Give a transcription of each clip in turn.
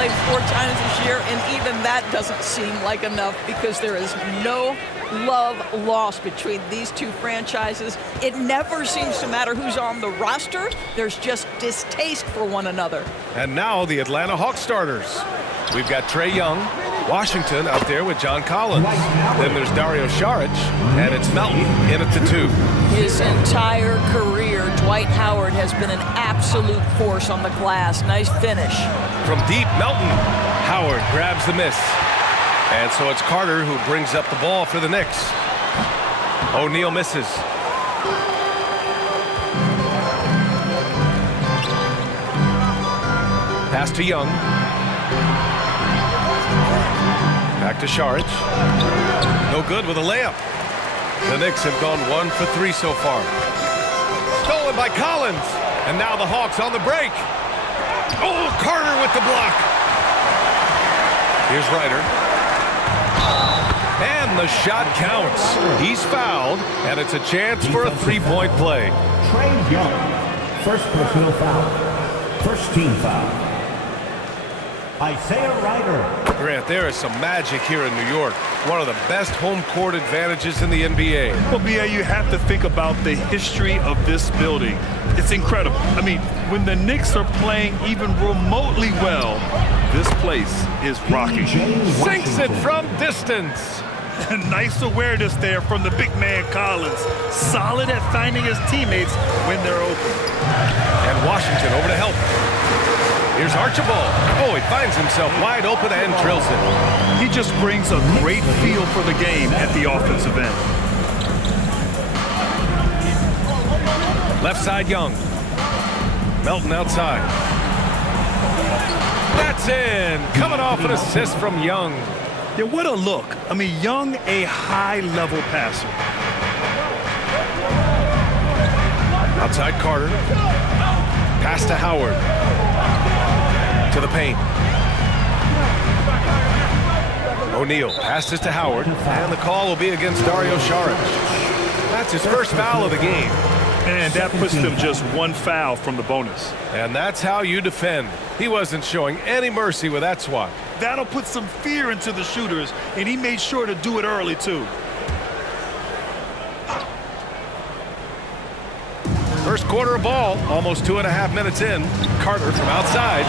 played 4 times this year, and even that doesn't seem like enough because there is no love lost between these two franchises. It never seems to matter who's on the roster. There's just distaste for one another. And now the Atlanta Hawks starters. We've got Trae Young, Washington out there with John Collins. Then there's Dario Saric, and it's Melton in at the 2. His entire career, Dwight Howard has been an absolute force on the glass. Nice finish. From deep, Melton. Howard grabs the miss. And so it's Carter who brings up the ball for the Knicks. O'Neal misses. Pass to Young. Back to Saric. No good with a layup. The Knicks have gone 1 for 3 so far. Stolen by Collins. And now the Hawks on the break. Oh, Carter with the block. Here's Ryder. And the shot counts. He's fouled, and it's a chance for a 3-point play. Trae Young, first personal foul. First team foul. Isaiah Ryder. Grant, there is some magic here in New York. One of the best home court advantages in the NBA. Well, B.A., you have to think about the history of this building. It's incredible. I mean, when the Knicks are playing even remotely well, this place is rocking. Sinks it from distance. Nice awareness there from the big man Collins. Solid at finding his teammates when they're open. And Washington over to help. Here's Archibald. Oh, he finds himself wide open and drills it. He just brings a great feel for the game at the offensive end. Left side, Young. Melton outside. That's in. Coming off an assist from Young. Yeah, what a look. I mean, Young, a high-level passer. Outside Carter. Pass to Howard. To the paint. O'Neal passes to Howard, and the call will be against Dario Saric. That's his first foul of the game. And that puts them just 1 foul from the bonus. And that's how you defend. He wasn't showing any mercy with that swat. That'll put some fear into the shooters, and he made sure to do it early, too. First quarter of ball, almost 2.5 minutes in. Carter from outside.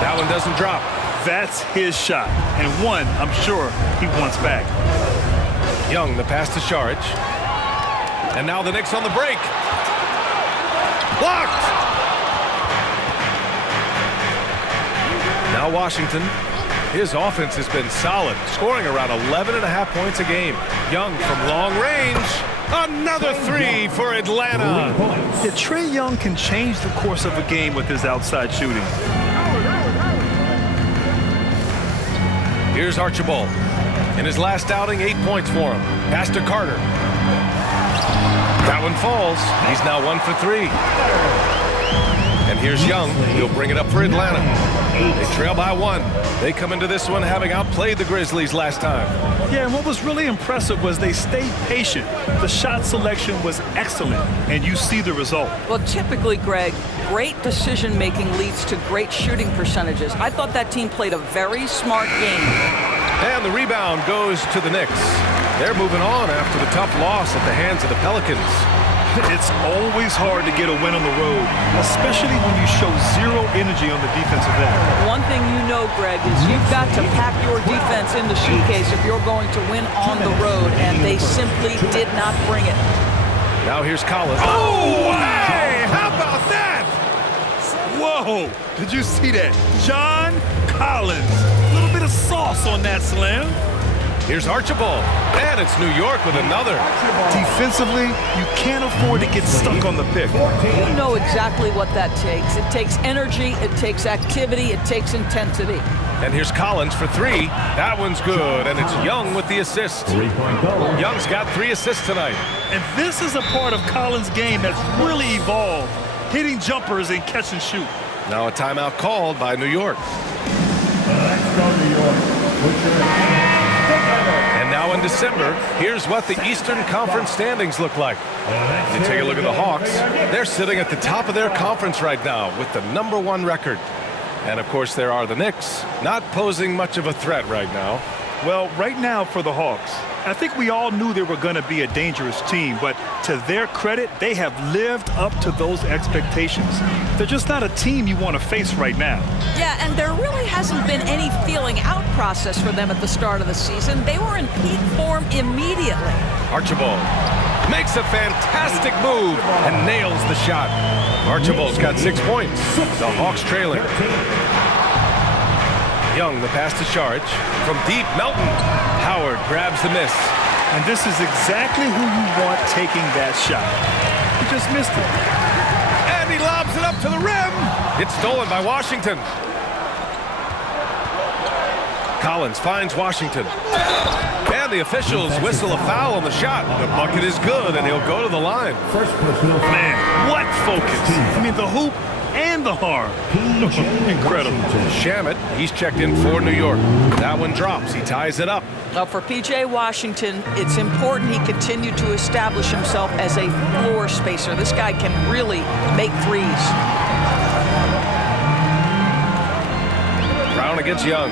That one doesn't drop. That's his shot, and one I'm sure he wants back. Young, the pass to Saric. And now the Knicks on the break. Blocked! Now Washington. His offense has been solid, scoring around 11.5 points a game. Young from long range. Another 3 for Atlanta. Yeah, Trae Young can change the course of a game with his outside shooting. Here's Archibald. In his last outing, 8 points for him. Pass to Carter. That one falls. He's now 1 for 3. And here's Young. He'll bring it up for Atlanta. They trail by 1. They come into this one having outplayed the Grizzlies last time. Yeah, and what was really impressive was they stayed patient. The shot selection was excellent, and you see the result. Well, typically, Greg, great decision-making leads to great shooting percentages. I thought that team played a very smart game. And the rebound goes to the Knicks. They're moving on after the tough loss at the hands of the Pelicans. It's always hard to get a win on the road, especially when you show zero energy on the defensive end. One thing you know, Greg, is you've got to pack your defense in the suitcase if you're going to win on the road, and they simply did not bring it. Now here's Collins. Oh, hey! How about that? Whoa! Did you see that? John Collins. A little bit of sauce on that slam. Here's Archibald. And it's New York with another. Defensively, you can't afford to get stuck on the pick. You know exactly what that takes. It takes energy, it takes activity, it takes intensity. And here's Collins for 3. That one's good, and it's Young with the assist. Young's got 3 assists tonight. And this is a part of Collins' game that's really evolved, hitting jumpers and catch and shoot. Now a timeout called by New York. Let's go, New York. Put your hands together. And now in December, here's what the Eastern Conference standings look like. You take a look at the Hawks. They're sitting at the top of their conference right now with the #1 record. And, of course, there are the Knicks, not posing much of a threat right now. Well, right now for the Hawks, I think we all knew they were going to be a dangerous team, but to their credit, they have lived up to those expectations. They're just not a team you want to face right now. Yeah, and there really hasn't been any feeling out process for them at the start of the season. They were in peak form immediately. Archibald makes a fantastic move and nails the shot. Archibald's got 6 points. The Hawks trailing. Young, the pass to Sharge. From deep, Melton. Howard grabs the miss. And this is exactly who you want taking that shot. He just missed it. And he lobs it up to the rim. It's stolen by Washington. Collins finds Washington. And the officials whistle a foul on the shot. The bucket is good, and he'll go to the line. Man, what focus. I mean, the hoop and the harm. Incredible. Shamet, he's checked in for New York. That one drops. He ties it up. Now for P.J. Washington, it's important he continue to establish himself as a floor spacer. This guy can really make threes. Brown against Young.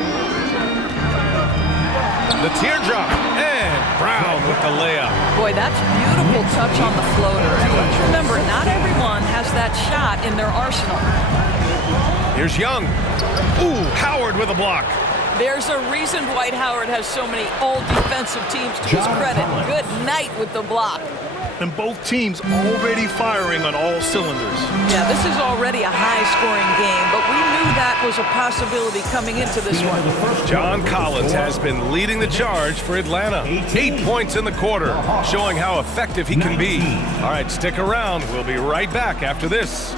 The teardrop, and Brown with the layup. Boy, that's beautiful touch on the floater. And let's remember, not everyone has that shot in their arsenal. Here's Young. Ooh, Howard with a block. There's a reason Dwight Howard has so many all-defensive teams to his credit. Good night with the block. And both teams already firing on all cylinders. Yeah, this is already a high-scoring game, but we knew that was a possibility coming into this one. John Collins has been leading the charge for Atlanta. 8 points in the quarter, showing how effective he can be. All right, stick around. We'll be right back after this.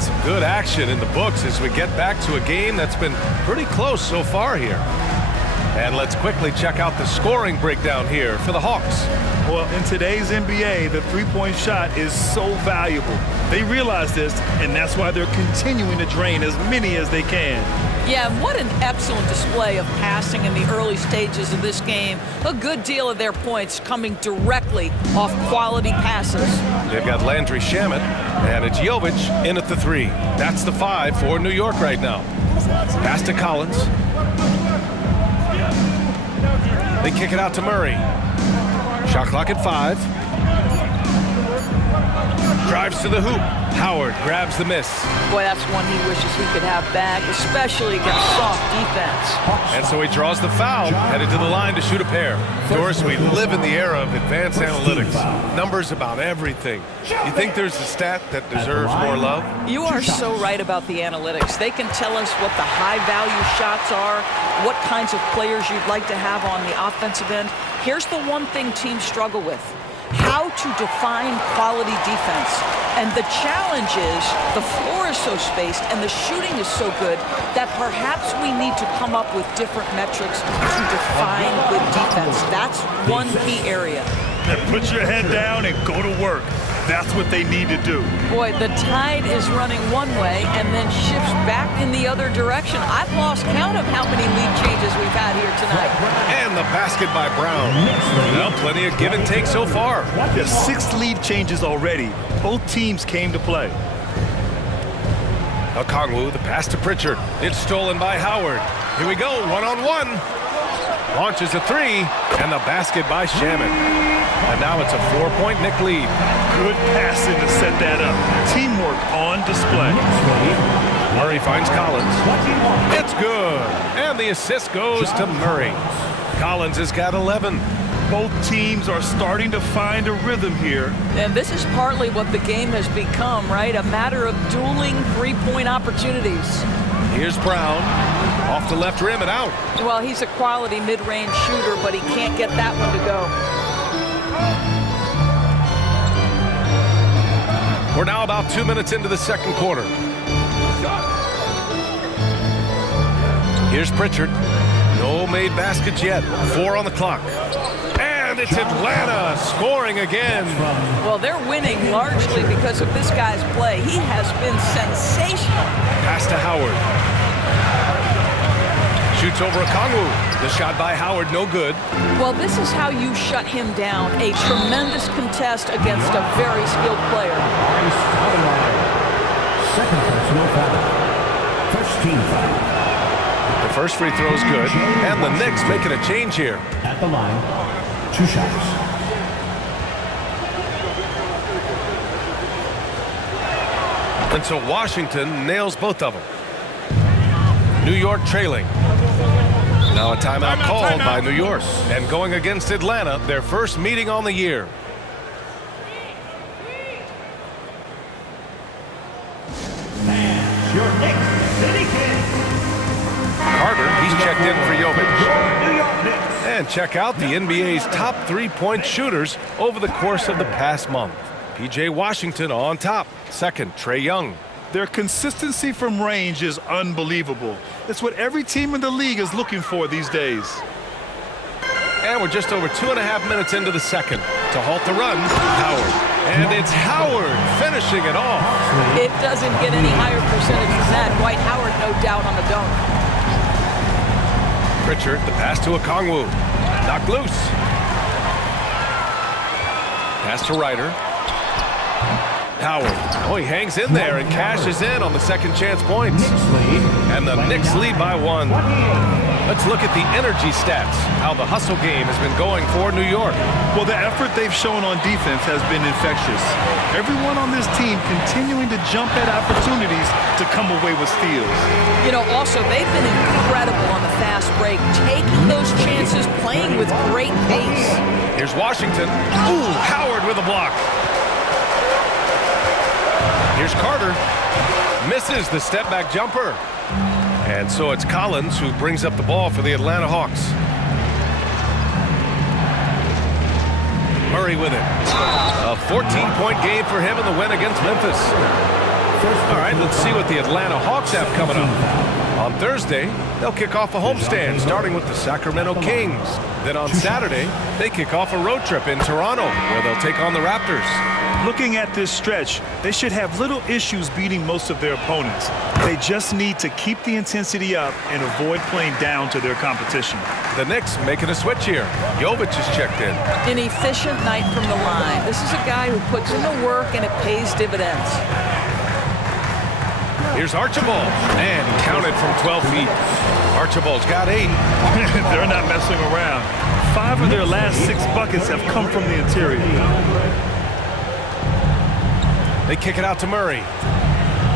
Some good action in the books as we get back to a game that's been pretty close so far here. And let's quickly check out the scoring breakdown here for the Hawks. Well, in today's NBA, the three-point shot is so valuable. They realize this, and that's why they're continuing to drain as many as they can. Yeah, and what an excellent display of passing in the early stages of this game. A good deal of their points coming directly off quality passes. They've got Landry Shamet, and it's Jovic in at the 3. That's the 5 for New York right now. Pass to Collins. They kick it out to Murray. Shot clock at 5. Drives to the hoop. Howard grabs the miss. Boy, that's one he wishes he could have back, especially against soft defense. And so he draws the foul, headed to the line to shoot a pair. Of course, we live in the era of advanced analytics. Numbers about everything. You think there's a stat that deserves more love? You are so right about the analytics. They can tell us what the high-value shots are, what kinds of players you'd like to have on the offensive end. Here's the one thing teams struggle with: how to define quality defense. And the challenge is the floor is so spaced and the shooting is so good that perhaps we need to come up with different metrics to define good defense. That's one key area. Now put your head down and go to work. That's what they need to do. Boy, the tide is running one way and then shifts back in the other direction. I've lost count of how many lead changes we've had here tonight. And the basket by Brown. Well, plenty of give and take so far. There's 6 lead changes already. Both teams came to play. Okongwu, the pass to Pritchard. It's stolen by Howard. Here we go, one-on-one. Launches a 3, and the basket by Shamet. And now it's a 4-point Knick lead. Good passing to set that up. Teamwork on display. Murray finds Collins. It's good. And the assist goes to Murray. Collins has got 11. Both teams are starting to find a rhythm here. And this is partly what the game has become, right? A matter of dueling three-point opportunities. Here's Brown. Off the left rim and out. Well, he's a quality mid-range shooter, but he can't get that one to go. We're now about 2 minutes into the second quarter. Here's Pritchard. No made baskets yet. 4 on the clock. And it's Atlanta scoring again. Well, they're winning largely because of this guy's play. He has been sensational. Pass to Howard. Shoots over Okongwu. The shot by Howard, no good. Well, this is how you shut him down. A tremendous contest against a very skilled player. Second personal foul. First team foul. The first free throw is good. And the Knicks making a change here. At the line, 2 shots. And so Washington nails both of them. New York trailing. Now a timeout called by New York. And going against Atlanta, their first meeting on the year. And your Knicks City Kings. Carter, he's checked in for Jovic. Your New York Knicks. And check out the NBA's top 3-point shooters over the course of the past month. P.J. Washington on top. Second, Trae Young. Their consistency from range is unbelievable. It's what every team in the league is looking for these days. And we're just over 2.5 minutes into the second. To halt the run, Howard. And it's Howard finishing it off. It doesn't get any higher percentage than that. Dwight Howard, no doubt, on the dunk. Pritchard, the pass to Okongwu. Knocked loose. Pass to Ryder. Howard. Oh, he hangs in there and cashes in on the second chance points. And the Knicks lead by 1. Let's look at the energy stats, how the hustle game has been going for New York. Well, the effort they've shown on defense has been infectious. Everyone on this team continuing to jump at opportunities to come away with steals. You know, also, they've been incredible on the fast break, taking those chances, playing with great pace. Here's Washington. Ooh, Howard with a block. Here's Carter. Misses the step-back jumper. And so it's Collins who brings up the ball for the Atlanta Hawks. Murray with it. A 14-point game for him in the win against Memphis. All right, let's see what the Atlanta Hawks have coming up. On Thursday, they'll kick off a homestand, starting with the Sacramento Kings. Then on Saturday, they kick off a road trip in Toronto, where they'll take on the Raptors. Looking at this stretch, they should have little issues beating most of their opponents. They just need to keep the intensity up and avoid playing down to their competition. The Knicks making a switch here. Jovic is checked in. An efficient night from the line. This is a guy who puts in the work and it pays dividends. Here's Archibald, and he counted from 12 feet. Archibald's got 8. They're not messing around. 5 of their last 6 buckets have come from the interior. They kick it out to Murray.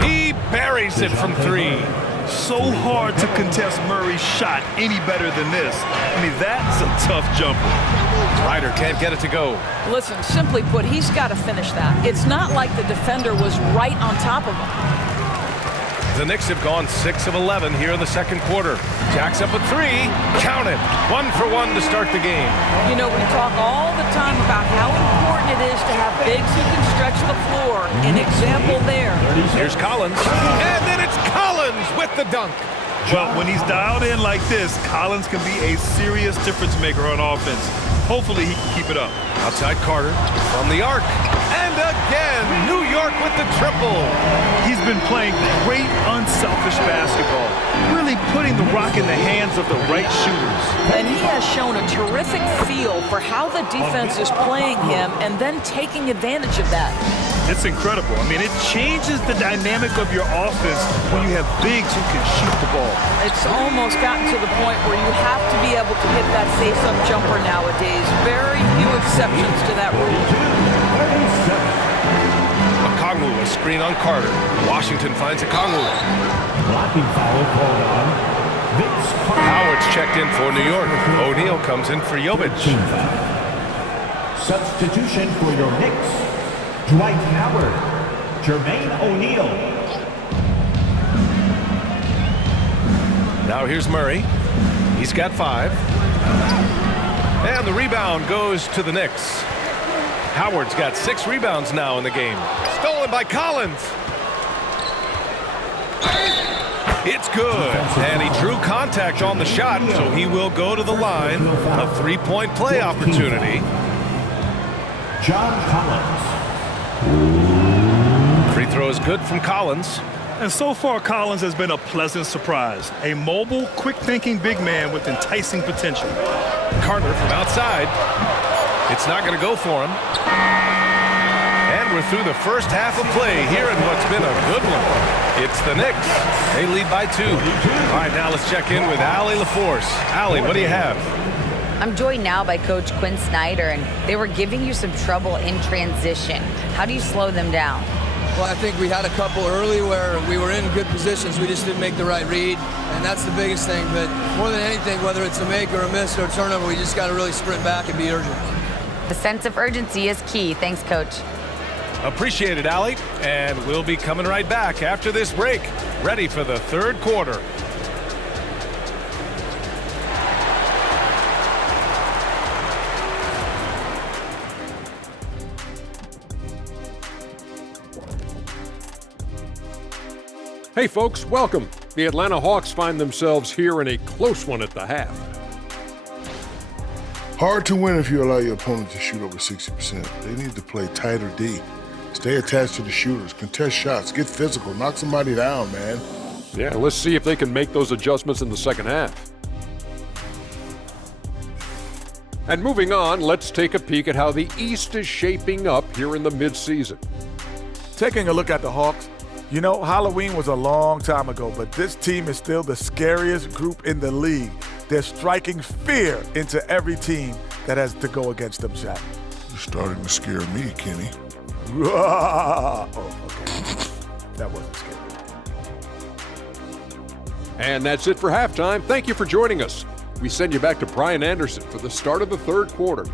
He buries it from 3. So hard to contest Murray's shot any better than this. I mean, that's a tough jumper. Ryder can't get it to go. Listen, simply put, he's got to finish that. It's not like the defender was right on top of him. The Knicks have gone 6 of 11 here in the second quarter. Jack's up at 3. Count it. 1 for 1 to start the game. You know, we talk all the time about how important it is to have bigs who can stretch the floor. An example there. Here's Collins. And then it's Collins with the dunk. Well, when he's dialed in like this, Collins can be a serious difference maker on offense. Hopefully he can keep it up. Outside Carter from the arc. And again, New York with the triple. He's been playing great, unselfish basketball, really putting the rock in the hands of the right shooters. And he has shown a terrific feel for how the defense is playing him and then taking advantage of that. It's incredible. I mean, it changes the dynamic of your offense when you have bigs who can shoot the ball. It's almost gotten to the point where you have to be able to hit that face-up jumper nowadays. Very few exceptions to that rule. Okongwu, a screen on Carter. Washington finds Okongwu. Blocking foul called on Vince Carter. Howard's checked in for New York. O'Neal comes in for Jovic. Team foul. Substitution for your Knicks. Dwight Howard, Jermaine O'Neal. Now here's Murray. He's got 5. And the rebound goes to the Knicks. Howard's got 6 rebounds now in the game. Stolen by Collins. It's good. And he drew contact on the shot, so he will go to the line. A three-point play opportunity. John Collins. Free throw is good from Collins. And so far, Collins has been a pleasant surprise. A mobile, quick-thinking big man with enticing potential. Carter from outside. It's not going to go for him. And we're through the first half of play here in what's been a good one. It's the Knicks. They lead by 2. All right, now let's check in with Allie LaForce. Allie, what do you have? I'm joined now by Coach Quinn Snyder, and they were giving you some trouble in transition. How do you slow them down? Well, I think we had a couple early where we were in good positions. We just didn't make the right read, and that's the biggest thing. But more than anything, whether it's a make or a miss or a turnover, we just got to really sprint back and be urgent. The sense of urgency is key. Thanks, Coach. Appreciate it, Allie. And we'll be coming right back after this break, ready for the third quarter. Hey folks, welcome. The Atlanta Hawks find themselves here in a close one at the half. Hard to win if you allow your opponent to shoot over 60%. They need to play tighter D. Stay attached to the shooters, contest shots, get physical, knock somebody down, man. Yeah, let's see if they can make those adjustments in the second half. And moving on, let's take a peek at how the East is shaping up here in the midseason. Taking a look at the Hawks, you know, Halloween was a long time ago, but this team is still the scariest group in the league. They're striking fear into every team that has to go against them, Shaq. You're starting to scare me, Kenny. Oh, okay. That wasn't scary. And that's it for halftime. Thank you for joining us. We send you back to Brian Anderson for the start of the third quarter.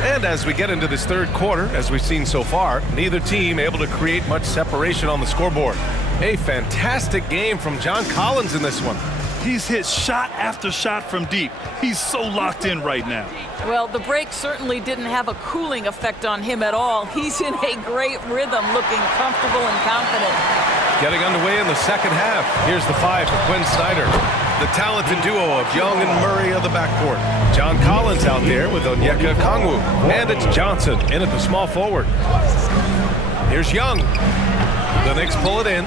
And as we get into this third quarter, as we've seen so far, neither team able to create much separation on the scoreboard. A fantastic game from John Collins in this one. He's hit shot after shot from deep. He's so locked in right now. Well, the break certainly didn't have a cooling effect on him at all. He's in a great rhythm, looking comfortable and confident. Getting underway in the second half. Here's the 5 for Quinn Snyder. The talented duo of Young and Murray of the backcourt. John Collins out there with Onyeka Okongwu. And it's Johnson in at the small forward. Here's Young. The Knicks pull it in.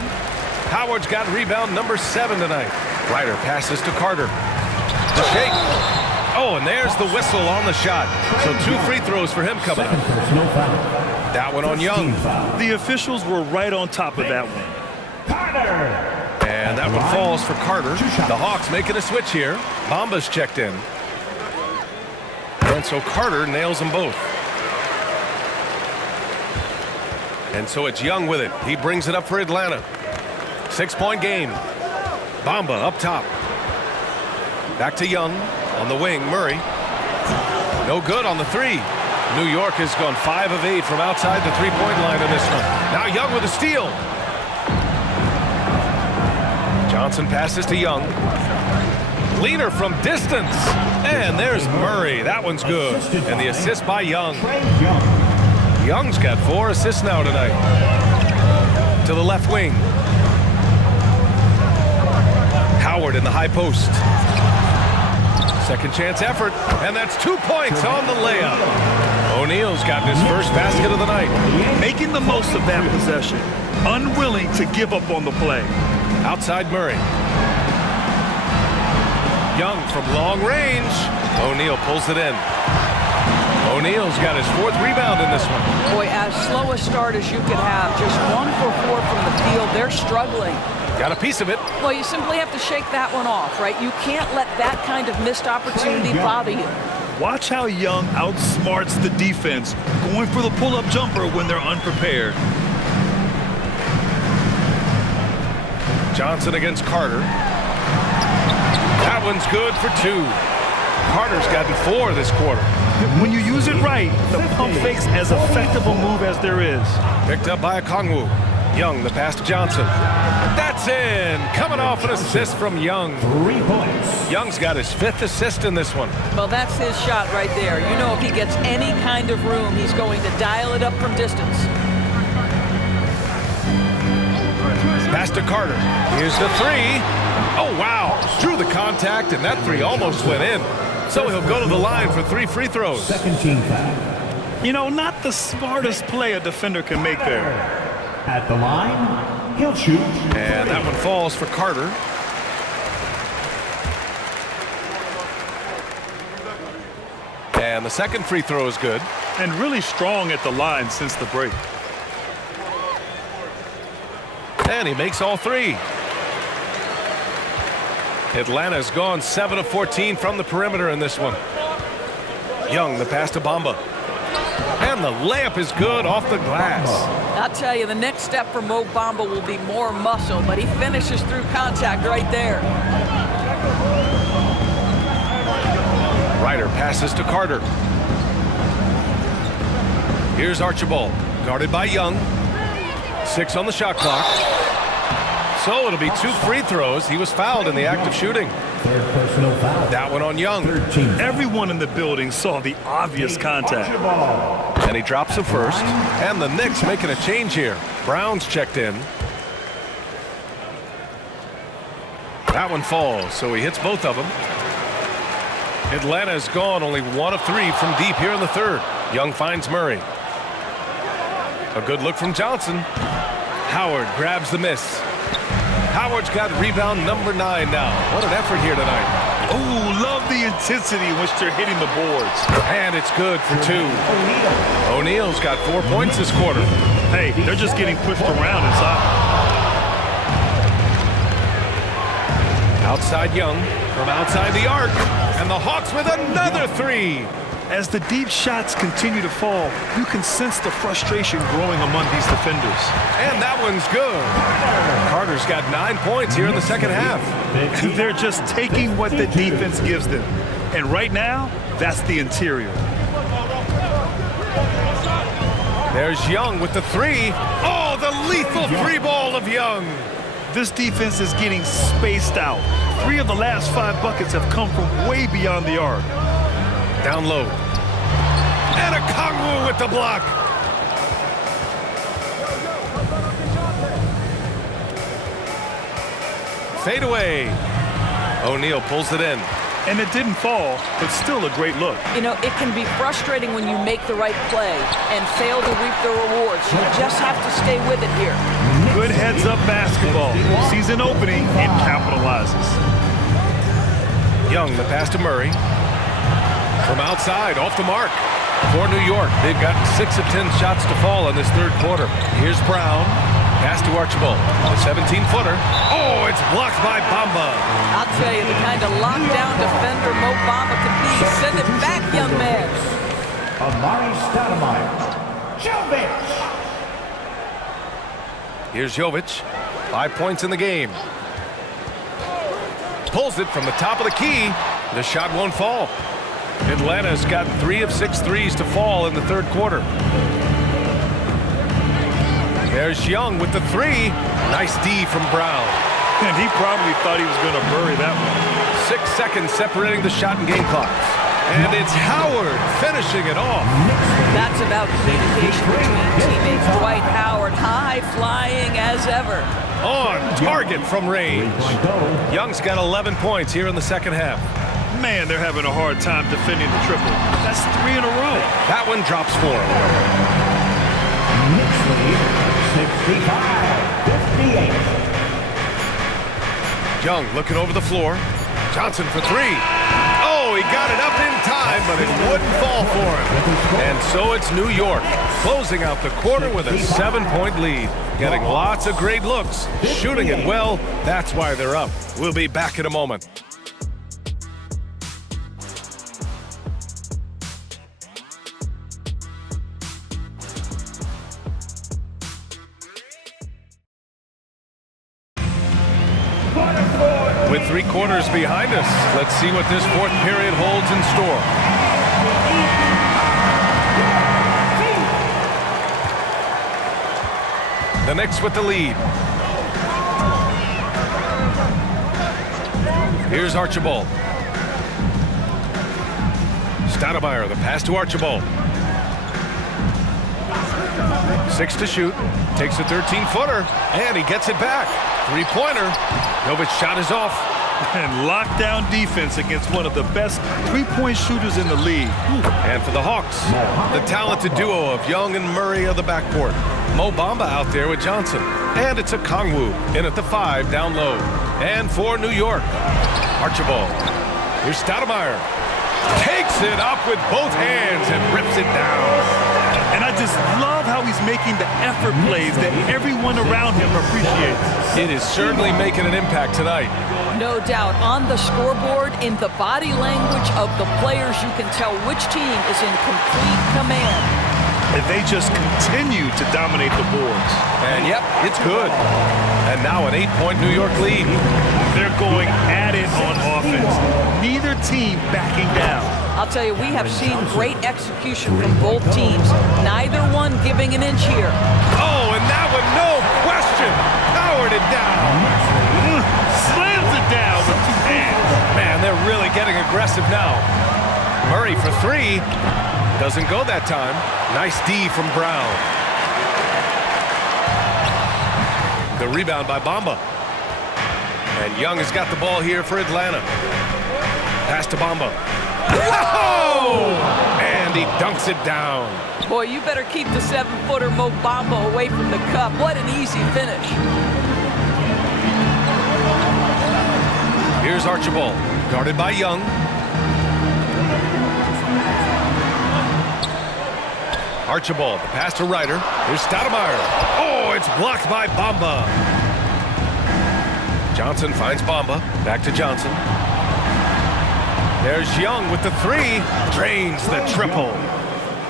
Howard's got rebound number 7 tonight. Ryder passes to Carter. The shake. Oh, and there's the whistle on the shot. So 2 free throws for him coming up. That one on Young. The officials were right on top of that one. And that one falls for Carter. The Hawks making a switch here. Bamba's checked in. And so Carter nails them both. And so it's Young with it. He brings it up for Atlanta. 6-point game. Bamba up top. Back to Young. On the wing, Murray. No good on the 3. New York has gone 5 of 8 from outside the three-point line in this one. Now Young with a steal. Johnson passes to Young. Leaner from distance. And there's Murray. That one's good. And the assist by Young. Young's got 4 assists now tonight. To the left wing. Howard in the high post. Second chance effort. And that's 2 points on the layup. O'Neal's gotten his first basket of the night. Making the most of that possession. Unwilling to give up on the play. Outside Murray. Young from long range. O'Neal pulls it in. O'Neal's got his 4th rebound in this one. Boy, as slow a start as you could have. Just 1 for 4 from the field. They're struggling. Got a piece of it. Well, you simply have to shake that one off, right? You can't let that kind of missed opportunity bother you. Watch how Young outsmarts the defense, going for the pull-up jumper when they're unprepared. Johnson against Carter. That one's good for 2. Carter's gotten 4 this quarter. When you use it right, the pump fake's as effective a move as there is. Picked up by Okongwu. Young, the pass to Johnson. That's in. Coming off an assist from Young. 3 points. Young's got his 5th assist in this one. Well, that's his shot right there. You know, if he gets any kind of room, he's going to dial it up from distance. Pass to Carter. Here's the 3. Oh, wow. Drew the contact, and that 3 almost went in. So he'll go to the line for 3 free throws. Second team foul. You know, not the smartest play a defender can make there. At the line, he'll shoot. And that one falls for Carter. And the second free throw is good. And really strong at the line since the break. And he makes all 3. Atlanta's gone 7 of 14 from the perimeter in this one. Young, the pass to Bamba. And the layup is good off the glass. I'll tell you, the next step for Mo Bamba will be more muscle, but he finishes through contact right there. Ryder passes to Carter. Here's Archibald, guarded by Young. 6 on the shot clock. So it'll be 2 free throws. He was fouled in the act of shooting. Third personal foul. That one on Young. 13. Everyone in the building saw the obvious contact. Archibald. And he drops the first. And the Knicks making a change here. Brown's checked in. That one falls, so he hits both of them. Atlanta's gone only 1 of 3 from deep here in the third. Young finds Murray. A good look from Johnson. Howard grabs the miss. Howard's got rebound number 9 now. What an effort here tonight. Oh, love the intensity in which they're hitting the boards. And it's good for 2. O'Neal's got 4 points this quarter. Hey, they're just getting pushed around inside. Outside Young from outside the arc. And the Hawks with another 3. As the deep shots continue to fall, you can sense the frustration growing among these defenders. And that one's good. Carter's got 9 points here in the second half. And they're just taking what the defense gives them. And right now, that's the interior. There's Young with the 3. Oh, the lethal free ball of Young. This defense is getting spaced out. 3 of the last 5 buckets have come from way beyond the arc. Down low. And a Kongwu with the block. Fade away. O'Neal pulls it in. And it didn't fall, but still a great look. You know, it can be frustrating when you make the right play and fail to reap the rewards. You just have to stay with it here. Good heads-up basketball. Sees an opening and capitalizes. Young, the pass to Murray. From outside, off the mark. For New York, they've gotten 6 of 10 shots to fall in this third quarter. Here's Brown. Pass to Archibald. A 17-footer. Oh, it's blocked by Bamba. I'll tell you, the kind of lockdown defender Mo Bamba can be. Send it back, young man. Amari Stoudemire. Jovic. Here's Jovic. 5 points in the game. Pulls it from the top of the key. The shot won't fall. Atlanta's got 3 of 6 threes to fall in the third quarter. There's Young with the 3. Nice D from Brown. And he probably thought he was going to bury that one. 6 seconds separating the shot and game clocks. And it's Howard finishing it off. That's about communication between teammates. Dwight Howard, high flying as ever. On target from range. Young's got 11 points here in the second half. Man, they're having a hard time defending the triple. That's 3 in a row. That one drops for him. Knicks lead 65-58. Young looking over the floor. Johnson for 3. Oh, he got it up in time, but it wouldn't fall for him. And so it's New York closing out the quarter with a 7-point lead. Getting lots of great looks, shooting it well. That's why they're up. We'll be back in a moment. With 3 quarters behind us, let's see what this fourth period holds in store. The Knicks with the lead. Here's Archibald. Stoudemire, the pass to Archibald. 6 to shoot. Takes a 13-footer, and he gets it back. Three-pointer. Novic's shot is off. And lockdown defense against one of the best three-point shooters in the league. And for the Hawks, the talented duo of Young and Murray of the backcourt. Mo Bamba out there with Johnson. And it's a Kongwu in at the 5 down low. And for New York, Archibald. Here's Stoudemire. Takes it up with both hands and rips it down. And I just love how he's making the effort plays that everyone around him appreciates. It is certainly making an impact tonight. No doubt. On the scoreboard, in the body language of the players, you can tell which team is in complete command. And they just continue to dominate the boards. And yep, it's good. And now an 8-point New York lead. They're going at it on offense. Neither team backing down. I'll tell you, we have seen great execution from both teams. Neither one giving an inch here. Oh, and that one, no question, powered it down. Slams it down with 2 hands. Man, they're really getting aggressive now. Murray for 3. Doesn't go that time. Nice D from Brown. The rebound by Bamba. And Young has got the ball here for Atlanta. Pass to Bamba. Whoa! And he dunks it down. Boy, you better keep the 7-footer Mo Bamba away from the cup. What an easy finish. Here's Archibald, guarded by Young. Archibald, the pass to Ryder. Here's Stoudemire. Oh, it's blocked by Bamba. Johnson finds Bamba. Back to Johnson. There's Young with the 3. Drains the triple.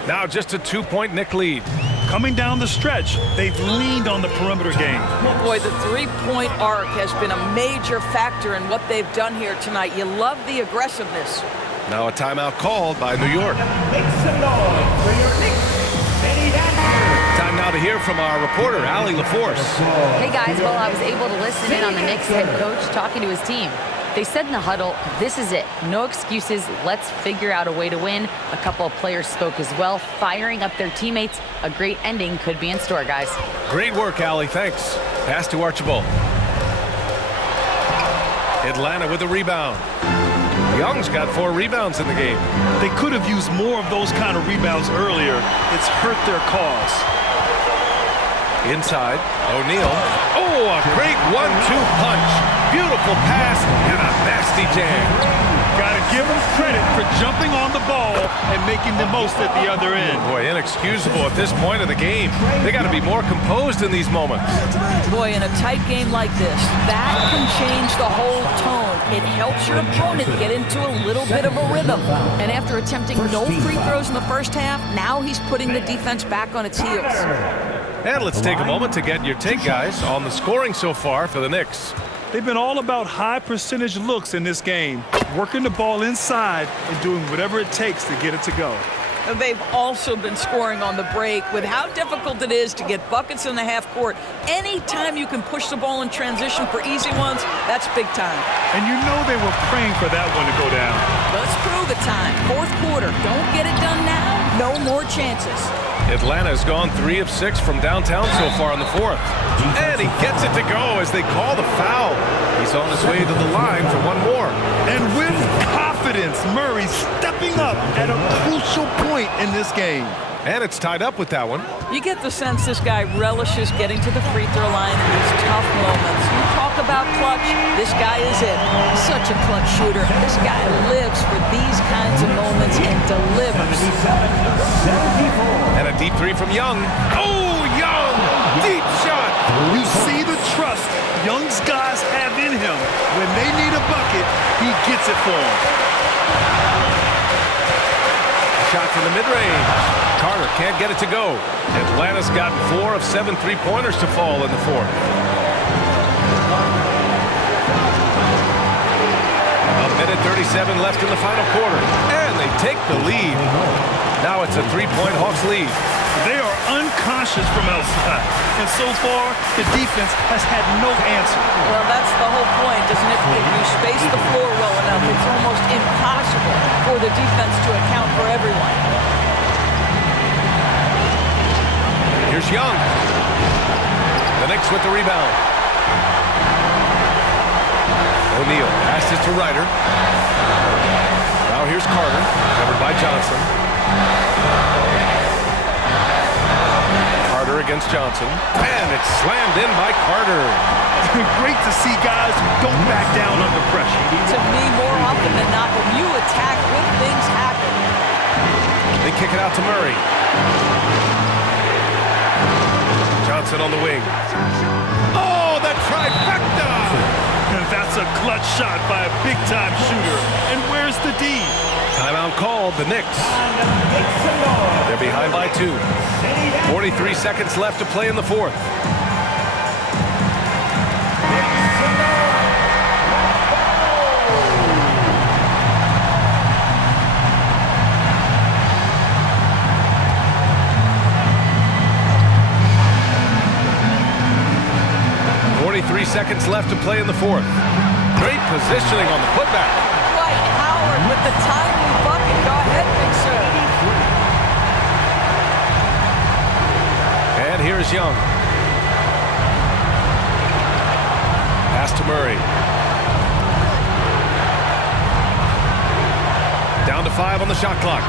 Now just a 2-point Knick lead. Coming down the stretch, they've leaned on the perimeter game. Boy, the three-point arc has been a major factor in what they've done here tonight. You love the aggressiveness. Now a timeout called by New York. Make some noise for your Knicks. Time now to hear from our reporter, Allie LaForce. Hey guys, well, I was able to listen in on the Knicks head coach talking to his team. They said in the huddle, this is it. No excuses. Let's figure out a way to win. A couple of players spoke as well, firing up their teammates. A great ending could be in store, guys. Great work, Allie. Thanks. Pass to Archibald. Atlanta with a rebound. Young's got 4 rebounds in the game. They could have used more of those kind of rebounds earlier. It's hurt their cause. Inside, O'Neal. Oh, a great 1-2 punch. Beautiful pass and a nasty jam. Got to give them credit for jumping on the ball and making the most at the other end. Boy, inexcusable at this point of the game. They got to be more composed in these moments. Boy, in a tight game like this, that can change the whole tone. It helps your opponent get into a little bit of a rhythm. And after attempting no free throws in the first half, now he's putting the defense back on its heels. And let's take a moment to get your take, guys, on the scoring so far for the Knicks. They've been all about high percentage looks in this game, working the ball inside and doing whatever it takes to get it to go. And they've also been scoring on the break. With how difficult it is to get buckets in the half court, anytime you can push the ball in transition for easy ones, that's big time. And you know they were praying for that one to go down. Let's prove it time. 4th quarter. Don't get it done now. No more chances. Atlanta's gone 3 of 6 from downtown so far in the 4th. And he gets it to go as they call the foul. He's on his way to the line for one more. And with confidence, Murray stepping up at a crucial point in this game. And it's tied up with that one. You get the sense this guy relishes getting to the free throw line in these tough moments. You talk about clutch, this guy is it. Such a clutch shooter. This guy lives for these kinds of moments and delivers. And a deep 3 from Young. Oh, Young! Deep shot! You see the trust Young's guys have in him. When they need a bucket, he gets it for them. Shot from the mid-range. Carter can't get it to go. Atlanta's gotten 4 of 7 3-pointers to fall in the 4th. A minute 37 left in the final quarter. And they take the lead. Now it's a 3-point Hawks lead. They are unconscious from outside. And so far, the defense has had no answer. Well, that's the whole point, isn't it? If you space the floor well enough, it's almost impossible for the defense to account for everyone. Here's Young. The Knicks with the rebound. O'Neal passes to Ryder. Now here's Carter, covered by Johnson. Carter against Johnson. And it's slammed in by Carter. Great to see guys who don't back down under pressure. To me, more often than not, when you attack, good things happen. They kick it out to Murray. Johnson on the wing. Oh, the trifecta! And that's a clutch shot by a big-time shooter. And where's the D? Timeout called, the Knicks. They're behind by 2. 43 seconds left to play in the fourth. Seconds left to play in the fourth. Great positioning on the putback. Dwight Howard with the timely bucket. Go ahead, big sir. And here's Young. Pass to Murray. Down to 5 on the shot clock.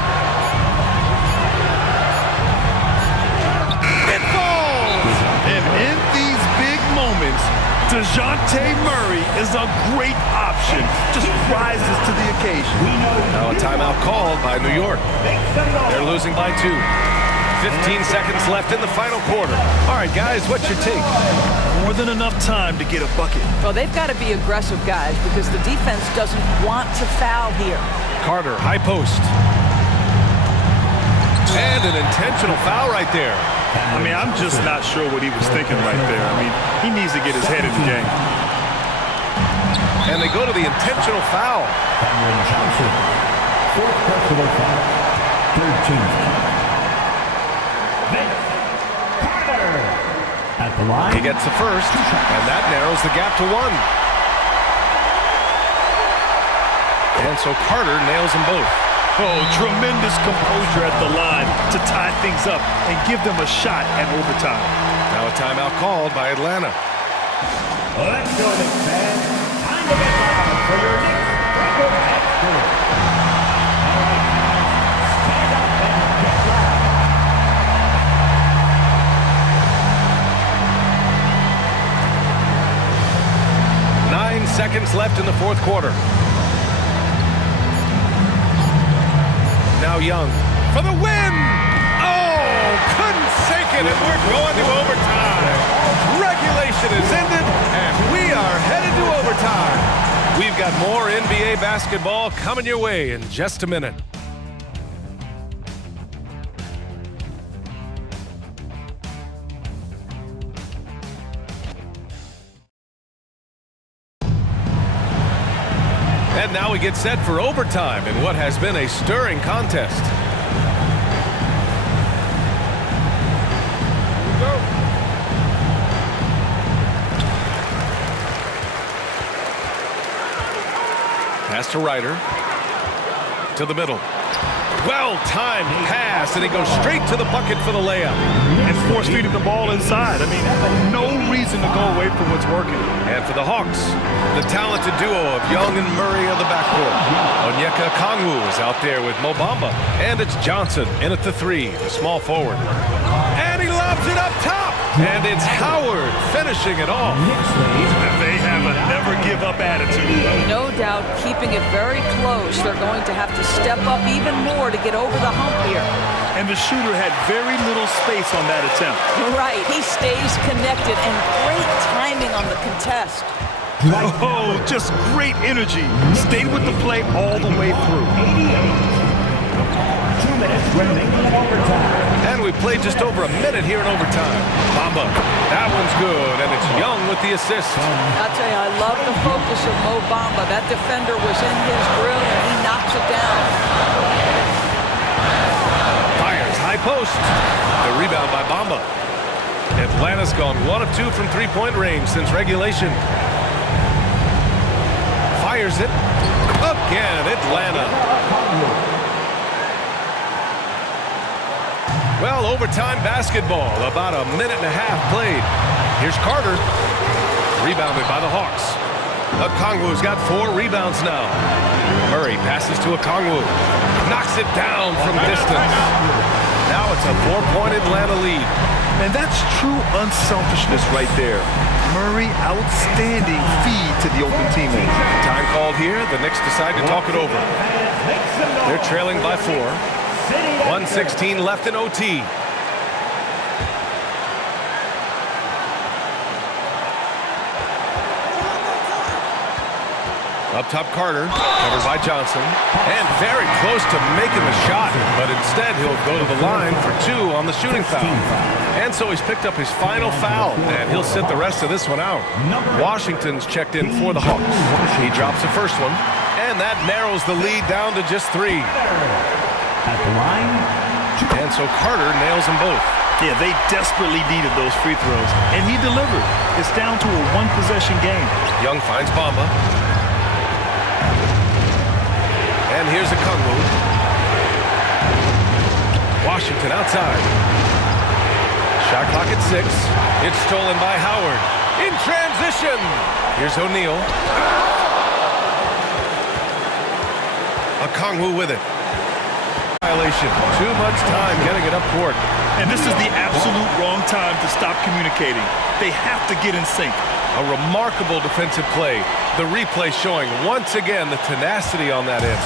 It falls! And in these big moments, DeJounte Murray is a great option. Just rises to the occasion. Now a timeout called by New York. They're losing by 2. 15 seconds left in the final quarter. All right, guys, what's your take? More than enough time to get a bucket. Well, they've got to be aggressive, guys, because the defense doesn't want to foul here. Carter, high post. And an intentional foul right there. I mean, I'm just not sure what he was thinking right there. I mean, he needs to get his head in the game. And they go to the intentional foul. Johnson, 4th personal foul, 13th. Carter at the line. He gets the first, and that narrows the gap to 1. And so Carter nails them both. Oh, tremendous composure at the line to tie things up and give them a shot at overtime. Now a timeout called by Atlanta. Let's go, Knicks fans. Time to get loud for your Knicks record expert. All right, stand up and get loud. 9 seconds left in the fourth quarter. Now Young for the win! Oh, couldn't sink it, and we're going to overtime. Regulation is ended, and we are headed to overtime. We've got more NBA basketball coming your way in just a minute. And now we get set for overtime in what has been a stirring contest. Pass to Ryder. To the middle. Well-timed pass, and he goes straight to the bucket for the layup. And force-feeding the ball inside. I mean, no reason to go away from what's working. And for the Hawks, the talented duo of Young and Murray on the backcourt. Onyeka Okongwu is out there with Mo Bamba. And it's Johnson in at the 3, the small forward. And he lobs it up top. And it's Howard finishing it off. They have a never-give-up attitude. No doubt, keeping it very close. They're going to have to step up even more to get over the hump here. And the shooter had very little space on that attempt. Right, he stays connected, and great timing on the contest. Oh, just great energy. Stayed with the play all the way through. 2 minutes remaining in overtime. And we played just over a minute here in overtime. Bamba, that one's good, and it's Young with the assist. I'll tell you, I love the focus of Mo Bamba. That defender was in his grill, and he knocks it down. Fires high post. The Rebound by Bamba. Atlanta's gone 1 of 2 from three-point range since regulation. Fires it. Again, Atlanta. Well, overtime basketball. About a minute and a half played. Here's Carter. Rebounded by the Hawks. Okongwu's got 4 rebounds now. Murray passes to Okongwu. Knocks it down from distance. Now it's a 4-point Atlanta lead. And that's true unselfishness right there. Murray, outstanding feed to the open teammate. Time called here. The Knicks decide to talk it over. They're trailing by 4. 1:16 left in OT. Up top, Carter, covered by Johnson, and very close to making the shot, but instead he'll go to the line for 2 on the shooting foul. And so he's picked up his final foul, and he'll sit the rest of this one out. Washington's checked in for the Hawks. He drops the first one, and that narrows the lead down to just 3. At the line, and so Carter nails them both. Yeah, they desperately needed those free throws, and he delivered. It's down to a 1-possession game. Young finds Bamba. And here's Okongwu. Washington outside. Shot clock at 6. It's stolen by Howard. In transition. Here's O'Neal. Okongwu with it. Violation. Too much time getting it up court. And this is the absolute wrong time to stop communicating. They have to get in sync. A remarkable defensive play. The replay showing once again the tenacity on that end.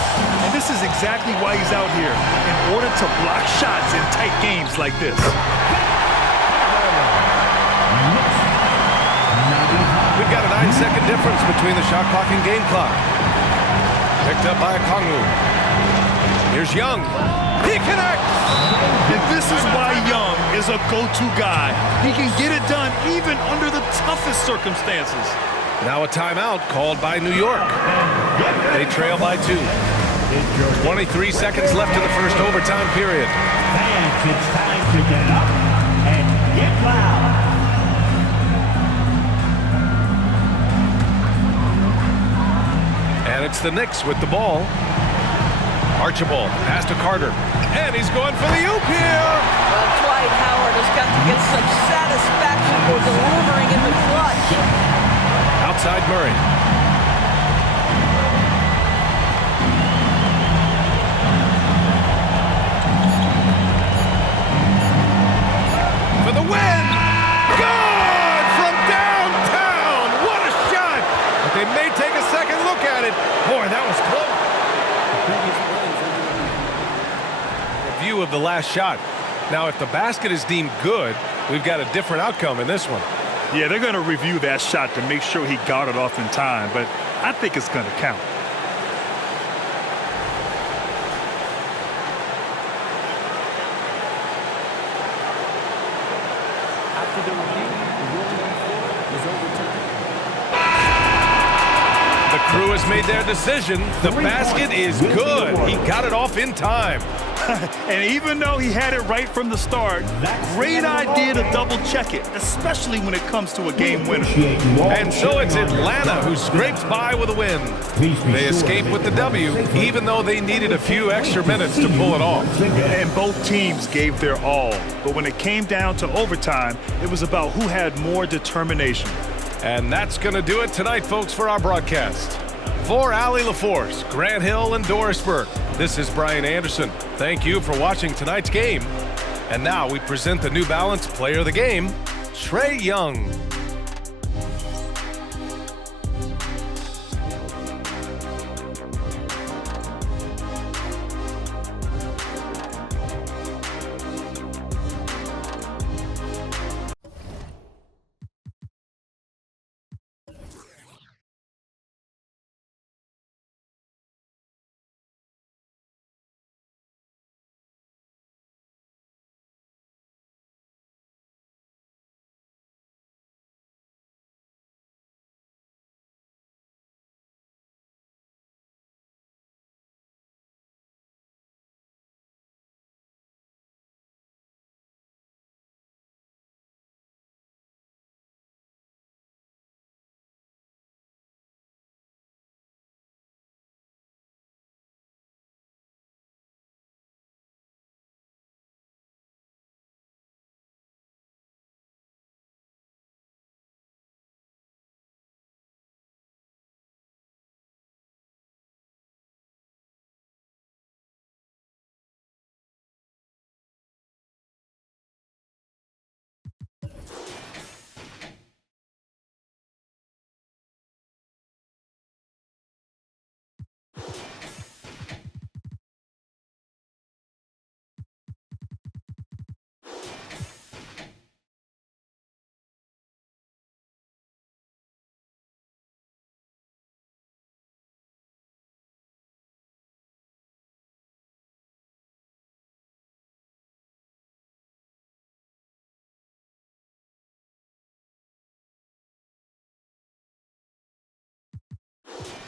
And this is exactly why he's out here, in order to block shots in tight games like this. We've got a 9-second difference between the shot clock and game clock. Picked up by Okongwu. Here's Young. He connects! And this is why Young is a go-to guy. He can get it done even under the toughest circumstances. Now a timeout called by New York. They trail by 2. 23 seconds left in the first overtime period. fans, it's time to get up and get loud. And it's the Knicks with the ball. Archibald, pass to Carter. And he's going for the oop here. Well, Dwight Howard has got to get some satisfaction for delivering in the clutch. Outside Murray. For the win! Good from downtown! What a shot! But they may take a second look at it. Boy, that was close. Review of the last shot. Now, if the basket is deemed good, we've got a different outcome in this one. Yeah, they're going to review that shot to make sure he got it off in time, but I think it's going to count. After the review, the ruling on the floor is overturned. The crew has made their decision. The basket is good. He got it off in time. And even though he had it right from the start, great idea to double check it, especially when it comes to a game winner. And so it's Atlanta who scrapes by with a win. They escape with the W, even though they needed a few extra minutes to pull it off. And both teams gave their all. But when it came down to overtime, it was about who had more determination. And that's going to do it tonight, folks, for our broadcast. For Allie LaForce, Grant Hill, and Doris Burke, this is Brian Anderson. Thank you for watching tonight's game. And now we present the New Balance Player of the Game, Trae Young. Thank you.